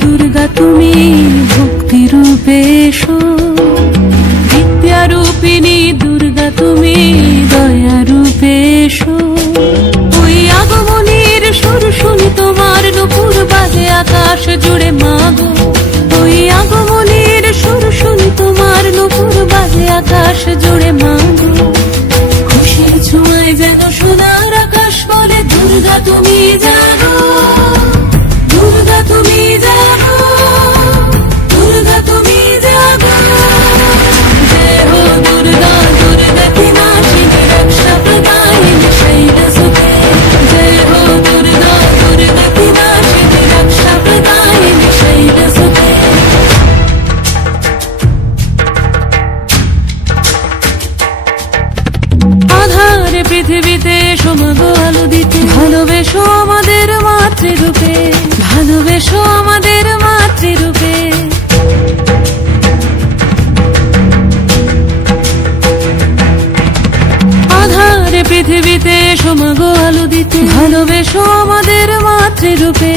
দুর্গা তুমি ভক্তি রূপে এসো, বিদ্যা রূপিণী দুর্গা তুমি দয়া রূপে এসো। ওই আগমনীর সুর শুনি তোমার নূপুর বাজে আকাশ জুড়ে মাগো, ওই আগমনীর সুর শুনি তোমার নূপুর বাজে আকাশ জুড়ে মাগো। খুশির ছোঁয়ায় যেন সোনার আকাশ বলে দুর্গা তুমি জাগো, দুর্গা তুমি জাগো, দুর্গা তুমি জাগো। জয় হো দুর্গা, দুর্গা কি নাশিনী রক্ষা প্রদায়িনী শৈলসুতে। জয় হো দুর্গা, দুর্গা কি নাশিনী রক্ষা প্রদায়িনী শৈলসুতে। আধারে পৃথিবীতে সমাগো আলো দিতে, ভালোবেসো আমাদের মাতৃরূপে, ভালোবেসো আমাদের মাতৃরূপে। আধারে পৃথিবীতে সমাগো আলো দিতে, ভালোবেসো আমাদের মাতৃরূপে।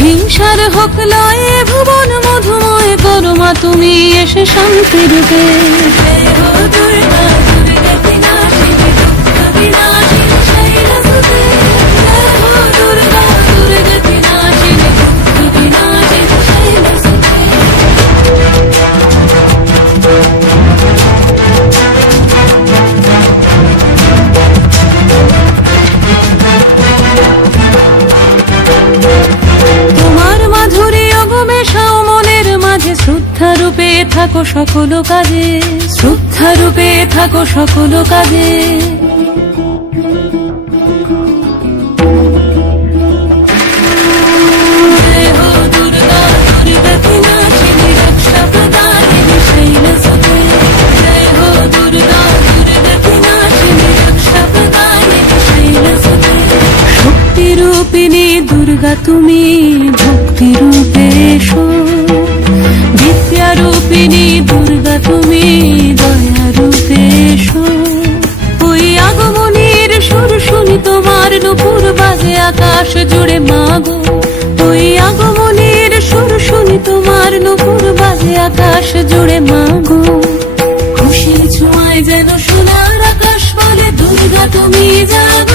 হিংসার হোক লয়ে ভুবন মধুময় করো মা তুমি এসে শান্তি রূপে। জয় হো দুর্গা, দুর্গা কি নাশিনী দুঃখ বিনাশিনী শৈলসুতে। জয় হো দুর্গা, দুর্গা কি নাশিনী দুঃখ বিনাশিনী শৈলসুতে। তোমার মাধুরী অগমেশাও মনের মাঝে, শ্রদ্ধা রূপে থাকো সকল কাজে, শ্রদ্ধা রূপে থাকো সকল কাজে। জয় হো দুর্গা, দুর্গা কি নাশিনী রক্ষা প্রদায়িনী শৈলসুতে। জয় হো দুর্গা, দুর্গা কি নাশিনী রক্ষা প্রদায়িনী শৈলসুতে। শক্তি রূপিণী দুর্গা তুমি ভক্তি রূপে এসো, বিদ্যা রূপিণী দুর্গা তুমি দয়া রূপে এসো। ওই আগমনীর সুর শুনি তোমার নূপুর বাজে আকাশ জুড়ে মাগো, ওই আগমনীর সুর শুনি তোমার নূপুর বাজে আকাশ জুড়ে মাগো। খুশির ছোঁয়ায় যেন সোনার আকাশ বলে দুর্গা তুমি জাগো।